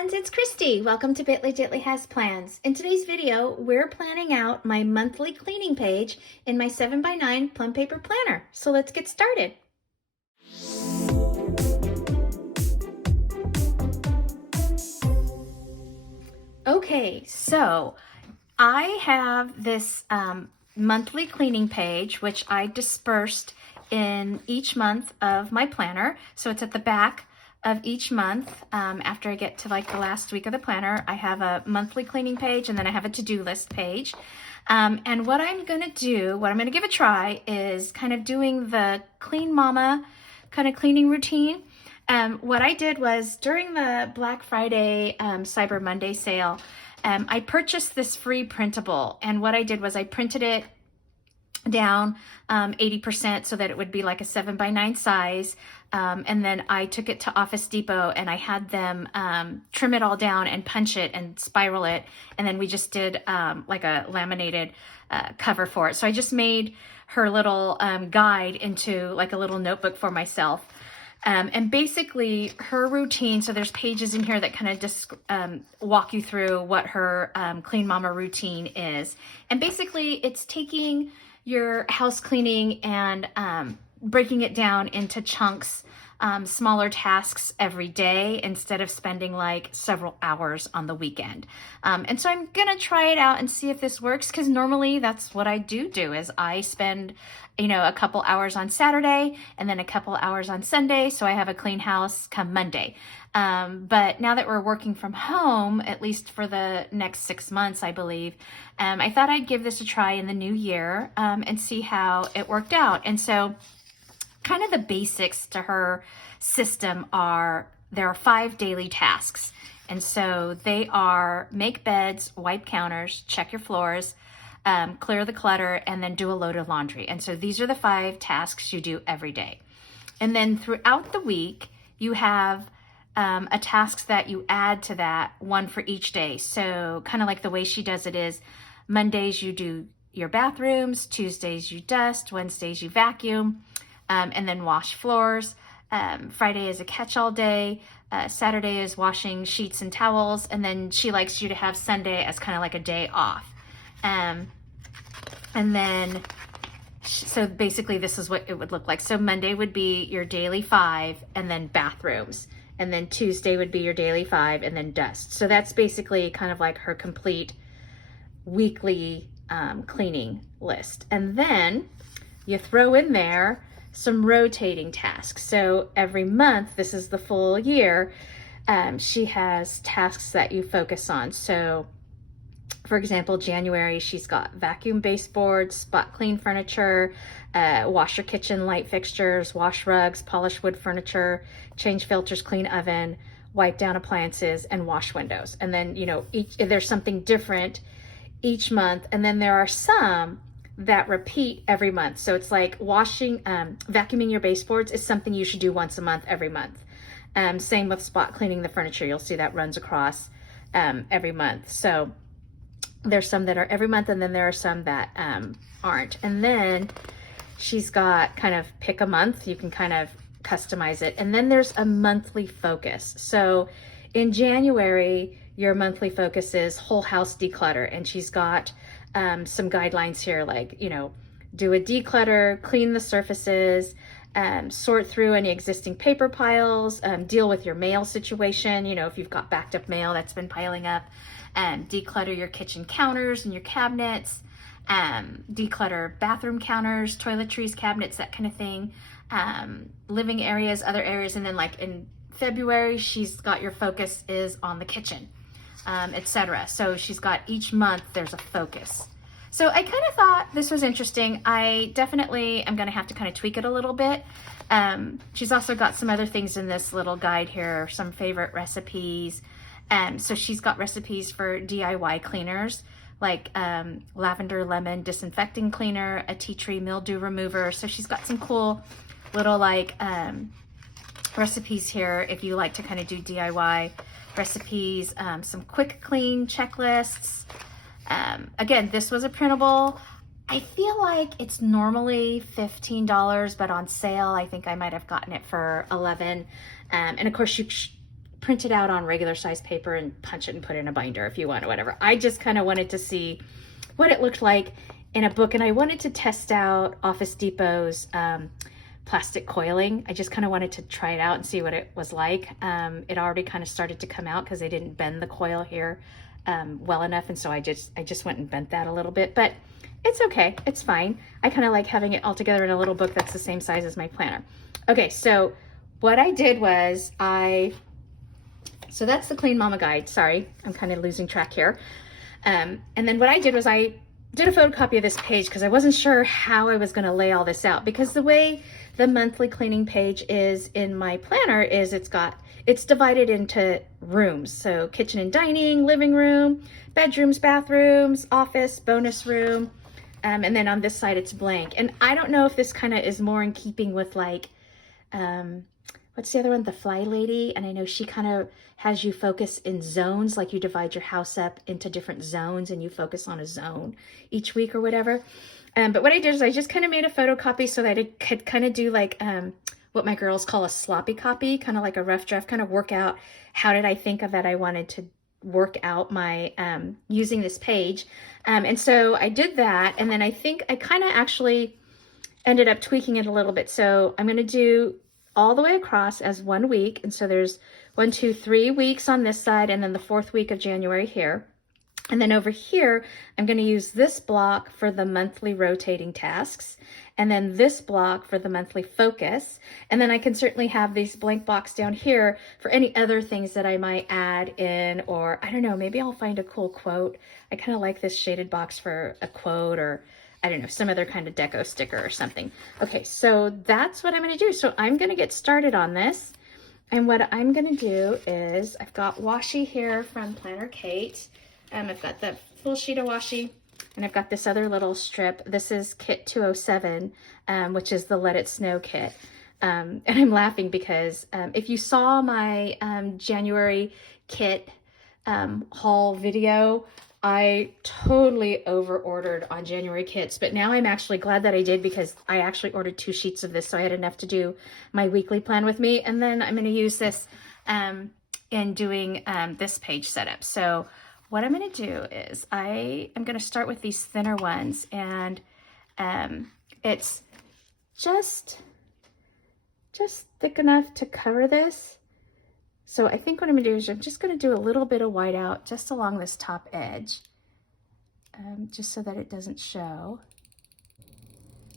friends, it's Christy. Welcome to Bitly Ditly Has Plans. In today's video, we're planning out my monthly cleaning page in my 7x9 Plum Paper planner. So let's get started. Okay, so I have this monthly cleaning page, which I dispersed in each month of my planner. So it's at the back of each month. After I get to like the last week of the planner, I have a monthly cleaning page and then I have a to-do list page. And what I'm gonna give a try is kind of doing the Clean Mama kind of cleaning routine. What I did was during the Black Friday Cyber Monday sale, I purchased this free printable, and what I did was I printed it down 80% so that it would be like a 7x9 size, and then I took it to Office Depot and I had them trim it all down and punch it and spiral it, and then we just did like a laminated cover for it. So I just made her little guide into like a little notebook for myself. And basically her routine, so there's pages in here that kind of just walk you through what her Clean Mama routine is. And basically it's taking your house cleaning and breaking it down into chunks, smaller tasks every day instead of spending like several hours on the weekend. And so I'm gonna try it out and see if this works, because normally that's what I do is I spend a couple hours on Saturday and then a couple hours on Sunday, so I have a clean house come Monday. But now that we're working from home, at least for the next 6 months, I believe, I thought I'd give this a try in the new year and see how it worked out. And so kind of the basics to her system there are 5 daily tasks. And so they are make beds, wipe counters, check your floors, clear the clutter, and then do a load of laundry. And so these are the 5 tasks you do every day. And then throughout the week, you have a task that you add to that, one for each day. So kind of like the way she does it is Mondays you do your bathrooms, Tuesdays you dust, Wednesdays you vacuum, and then wash floors. Friday is a catch-all day. Saturday is washing sheets and towels. And then she likes you to have Sunday as kind of like a day off. And then, so basically this is what it would look like. So Monday would be your daily 5 and then bathrooms. And then Tuesday would be your daily 5 and then dust. So that's basically kind of like her complete weekly cleaning list. And then you throw in there some rotating tasks. So every month, this is the full year, she has tasks that you focus on. So for example, January, she's got vacuum baseboards, spot clean furniture, wash your kitchen light fixtures, wash rugs, polish wood furniture, change filters, clean oven, wipe down appliances, and wash windows. And then, there's something different each month. And then there are some that repeat every month. So it's like vacuuming your baseboards is something you should do once a month, every month. Same with spot cleaning the furniture. You'll see that runs across every month. So there's some that are every month, and then there are some that aren't. And then she's got kind of pick a month. You can kind of customize it. And then there's a monthly focus. So in January, your monthly focus is whole house declutter. And she's got some guidelines here, like, do a declutter, clean the surfaces, sort through any existing paper piles, deal with your mail situation. If you've got backed up mail that's been piling up, declutter your kitchen counters and your cabinets, declutter bathroom counters, toiletries, cabinets, that kind of thing, living areas, other areas. And then like in February, she's got your focus is on the kitchen, etc. So she's got each month, there's a focus. So I kind of thought this was interesting. I definitely am going to have to kind of tweak it a little bit. She's also got some other things in this little guide here, some favorite recipes. So she's got recipes for DIY cleaners, like lavender lemon disinfecting cleaner, a tea tree mildew remover. So she's got some cool little like recipes here if you like to kind of do DIY recipes, some quick clean checklists. Again, this was a printable. I feel like it's normally $15, but on sale, I think I might have gotten it for $11. And of course, you print it out on regular size paper and punch it and put it in a binder if you want or whatever. I just kind of wanted to see what it looked like in a book, and I wanted to test out Office Depot's plastic coiling. I just kind of wanted to try it out and see what it was like. It already kind of started to come out because they didn't bend the coil here well enough, and so I just went and bent that a little bit, but it's okay, it's fine. I kind of like having it all together in a little book that's the same size as my planner. Okay, so what I did was so that's the Clean Mama Guide. Sorry, I'm kind of losing track here. And then what I did was I did a photocopy of this page because I wasn't sure how I was going to lay all this out, because the way the monthly cleaning page is in my planner is it's divided into rooms. So kitchen and dining, living room, bedrooms, bathrooms, office, bonus room. And then on this side, it's blank. And I don't know if this kind of is more in keeping with like, what's the other one? The Fly Lady. And I know she kind of has you focus in zones, like you divide your house up into different zones and you focus on a zone each week or whatever. But what I did is I just kind of made a photocopy so that it could kind of do like what my girls call a sloppy copy, kind of like a rough draft, kind of work out how did I think of that I wanted to work out my using this page. And so I did that, and then I think I kind of actually ended up tweaking it a little bit. So I'm going to do all the way across as 1 week. And so there's 1, 2, 3 weeks on this side, and then the 4th week of January here. And then over here, I'm going to use this block for the monthly rotating tasks, and then this block for the monthly focus. And then I can certainly have these blank blocks down here for any other things that I might add in, or I don't know, maybe I'll find a cool quote. I kind of like this shaded box for a quote, or I don't know, some other kind of deco sticker or something. Okay, so that's what I'm going to do. So I'm going to get started on this. And what I'm going to do is I've got washi here from Planner Kate. I've got the full sheet of washi, and I've got this other little strip. This is kit 207, which is the Let It Snow kit. And I'm laughing because if you saw my January kit haul video, I totally over-ordered on January kits, but now I'm actually glad that I did, because I actually ordered 2 sheets of this, so I had enough to do my weekly plan with me. And then I'm going to use this in doing this page setup. So what I'm going to do is I am going to start with these thinner ones, and it's just thick enough to cover this. So I think what I'm going to do is I'm just going to do a little bit of whiteout just along this top edge, just so that it doesn't show.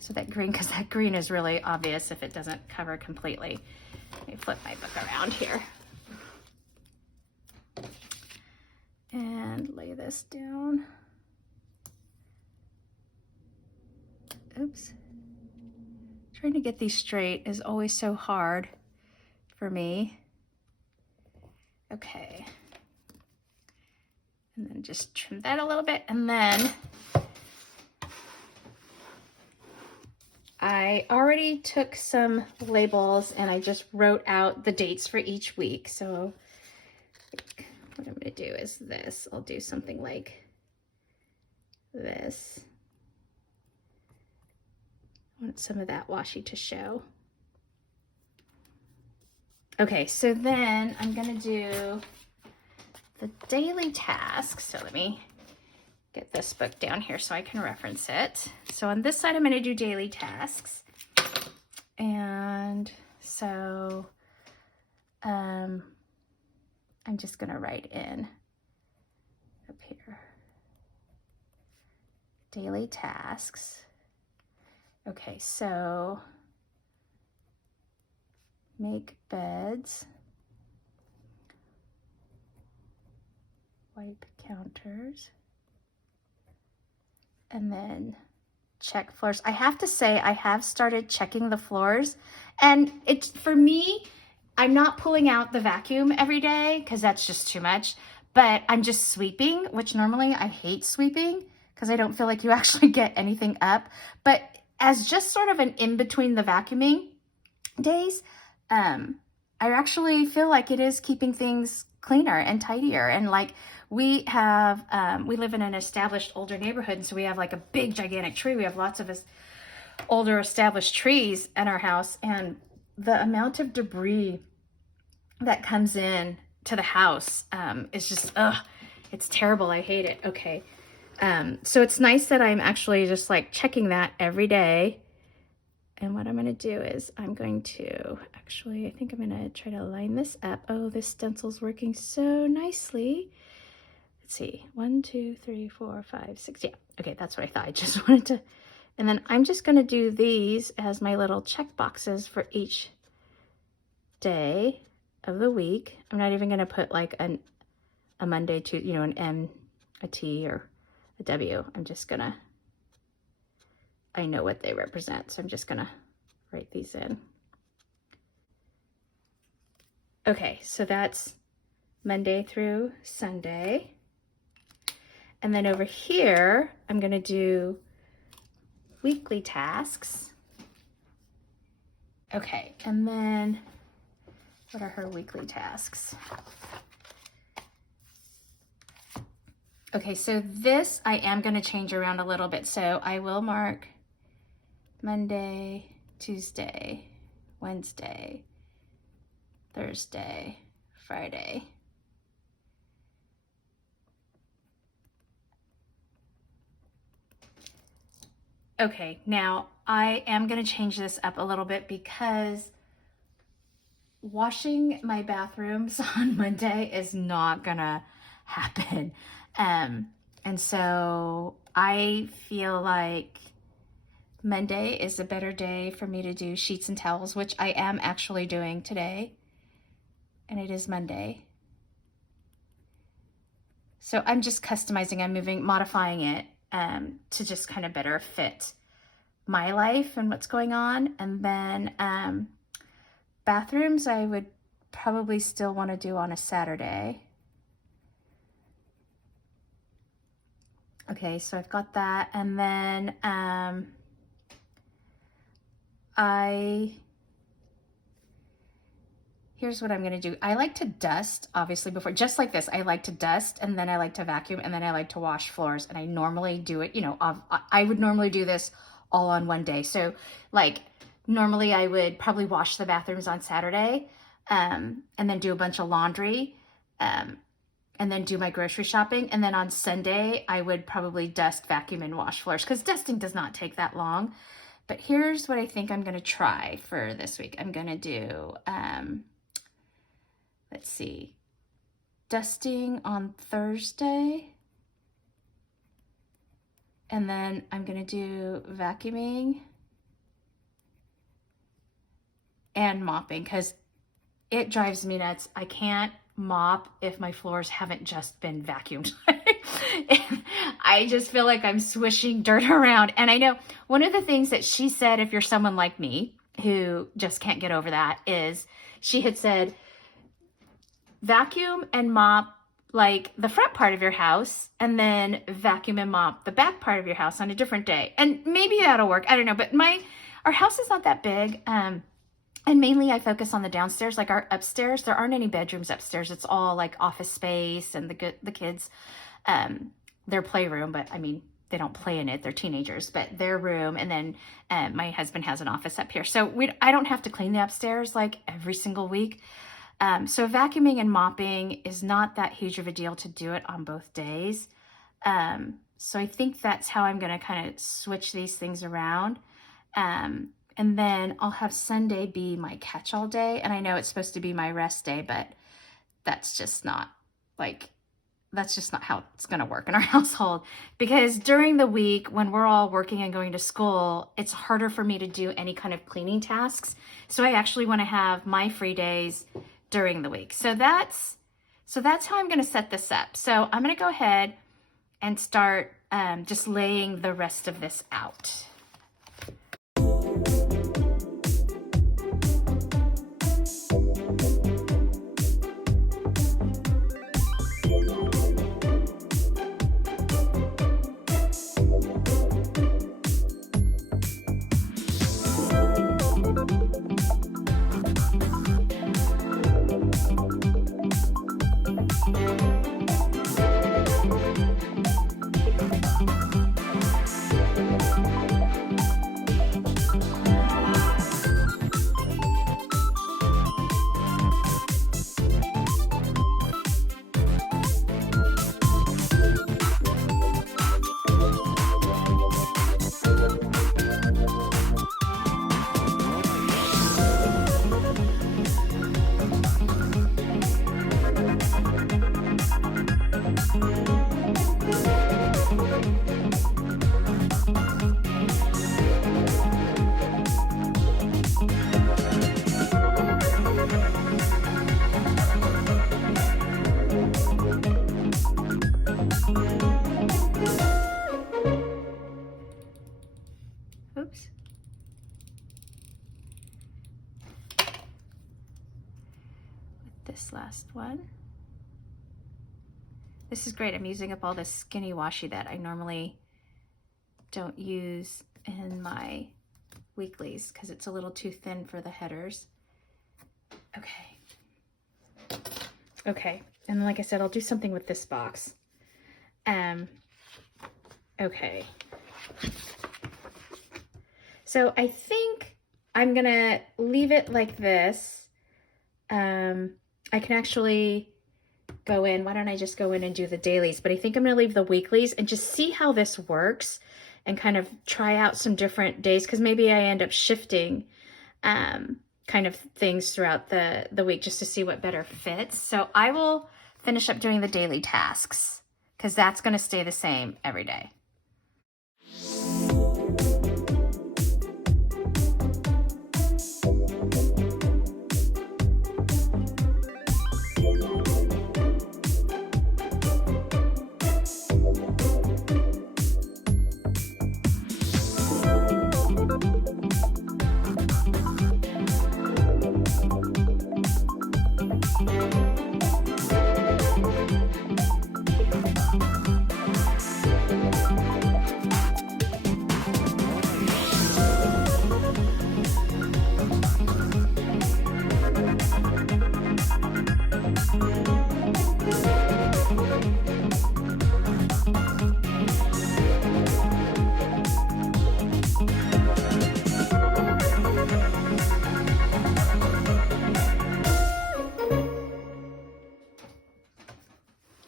So that green, because that green is really obvious if it doesn't cover completely. Let me flip my book around here and lay this down. Oops. Trying to get these straight is always so hard for me. Okay. And then just trim that a little bit. And then I already took some labels and I just wrote out the dates for each week. So what I'm going to do is this. I'll do something like this. I want some of that washi to show. Okay, so then I'm going to do the daily tasks. So let me get this book down here so I can reference it. So on this side, I'm going to do daily tasks. And so I'm just going to write in up here, daily tasks. Okay, so make beds, wipe counters, and then check floors. I have to say, I have started checking the floors, and it's, for me, I'm not pulling out the vacuum every day because that's just too much, but I'm just sweeping, which normally I hate sweeping because I don't feel like you actually get anything up. But as just sort of an in-between the vacuuming days, I actually feel like it is keeping things cleaner and tidier. And like we have, we live in an established older neighborhood, and so we have like a big gigantic tree. We have lots of older established trees in our house, and the amount of debris that comes in to the house is just, ugh, it's terrible. I hate it. Okay. So it's nice that I'm actually just like checking that every day. And what I'm going to do is I'm going to actually, I think I'm going to try to line this up. Oh, this stencil's working so nicely. Let's see, 1, 2, 3, 4, 5, 6. Yeah, okay, that's what I thought. I just wanted to, and then I'm just going to do these as my little check boxes for each day of the week. I'm not even going to put like a Monday to, you know, an M, a T, or a W. I'm just going to, I know what they represent, so I'm just going to write these in. Okay, so that's Monday through Sunday. And then over here, I'm going to do weekly tasks. Okay, and then what are her weekly tasks? Okay, so this I am going to change around a little bit. So I will mark Monday, Tuesday, Wednesday, Thursday, Friday. Okay, now I am going to change this up a little bit because washing my bathrooms on Monday is not going to happen. And so I feel like Monday is a better day for me to do sheets and towels, which I am actually doing today. And it is Monday. So I'm just customizing, I'm modifying it to just kind of better fit my life and what's going on. And then bathrooms I would probably still want to do on a Saturday. Okay, so I've got that. And then here's what I'm going to do. I like to dust, obviously, before, just like this. I like to dust, and then I like to vacuum, and then I like to wash floors. And I normally do it, you know, I would normally do this all on one day. So like normally I would probably wash the bathrooms on Saturday, and then do a bunch of laundry, and then do my grocery shopping. And then on Sunday, I would probably dust, vacuum, and wash floors, because dusting does not take that long. But here's what I think I'm going to try for this week. I'm going to do, let's see, dusting on Thursday. And then I'm going to do vacuuming and mopping, because it drives me nuts. I can't mop if my floors haven't just been vacuumed. I just feel like I'm swishing dirt around. And I know one of the things that she said, if you're someone like me who just can't get over that, is she had said, vacuum and mop like the front part of your house, and then vacuum and mop the back part of your house on a different day. And maybe that'll work. I don't know. But our house is not that big. And mainly I focus on the downstairs. Like our upstairs, there aren't any bedrooms upstairs. It's all like office space and the kids, their playroom. But I mean, they don't play in it. They're teenagers, but their room. And then my husband has an office up here. So I don't have to clean the upstairs like every single week. So vacuuming and mopping is not that huge of a deal to do it on both days. So I think that's how I'm going to kind of switch these things around. And then I'll have Sunday be my catch-all day. And I know it's supposed to be my rest day, but that's just not how it's going to work in our household. Because during the week when we're all working and going to school, it's harder for me to do any kind of cleaning tasks. So I actually want to have my free days during the week. So that's how I'm going to set this up. So I'm going to go ahead and start just laying the rest of this out. one. This is great. I'm using up all this skinny washi that I normally don't use in my weeklies because it's a little too thin for the headers. Okay. Okay, and like I said, I'll do something with this box. Okay. So I think I'm gonna leave it like this. I can actually go in, why don't I just go in and do the dailies, but I think I'm gonna leave the weeklies and just see how this works and kind of try out some different days, because maybe I end up shifting kind of things throughout the week just to see what better fits. So I will finish up doing the daily tasks because that's gonna stay the same every day.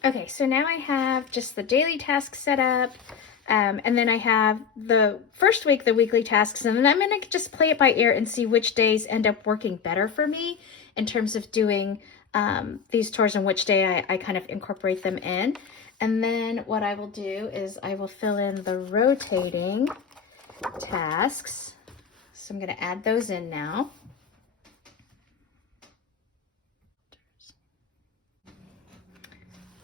Okay, so now I have just the daily tasks set up, and then I have the first week, the weekly tasks, and then I'm gonna just play it by ear and see which days end up working better for me in terms of doing these tours and which day I kind of incorporate them in. And then what I will do is I will fill in the rotating tasks. So I'm gonna add those in now.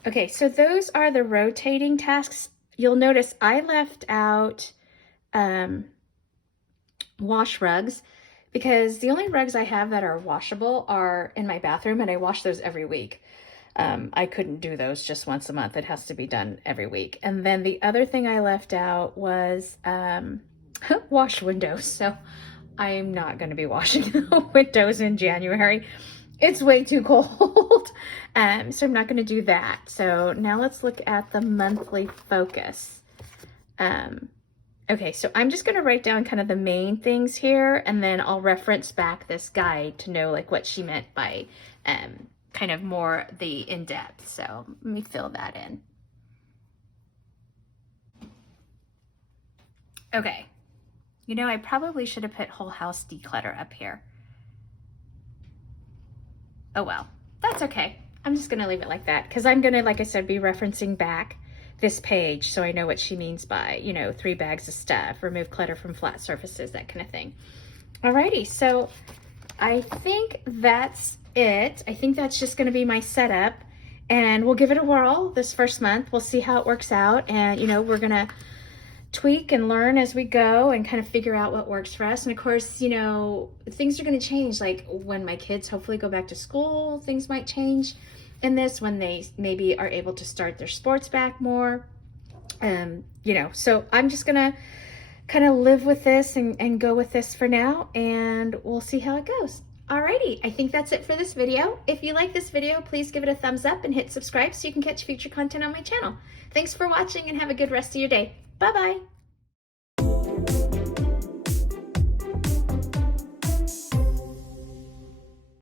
Okay, so those are the rotating tasks. You'll notice I left out wash rugs because the only rugs I have that are washable are in my bathroom, and I wash those every week. I couldn't do those just once a month. It has to be done every week. And then the other thing I left out was wash windows. So I'm not going to be washing the windows in January. It's way too cold. So I'm not going to do that. So now let's look at the monthly focus. Okay, so I'm just going to write down kind of the main things here, and then I'll reference back this guide to know like what she meant by kind of more the in-depth. So let me fill that in. Okay, you know, I probably should have put whole house declutter up here. Oh well, that's okay. I'm just gonna leave it like that because I'm gonna, like I said, be referencing back this page so I know what she means by, you know, 3 bags of stuff, remove clutter from flat surfaces, that kind of thing. Alrighty, so I think that's it. I think that's just gonna be my setup, and we'll give it a whirl this first month. We'll see how it works out, and you know, we're gonna tweak and learn as we go and kind of figure out what works for us. And of course, you know, things are going to change. Like when my kids hopefully go back to school, things might change in this, when they maybe are able to start their sports back more. You know, so I'm just going to kind of live with this and go with this for now, and we'll see how it goes. Alrighty, I think that's it for this video. If you like this video, please give it a thumbs up and hit subscribe so you can catch future content on my channel. Thanks for watching and have a good rest of your day. Bye-bye.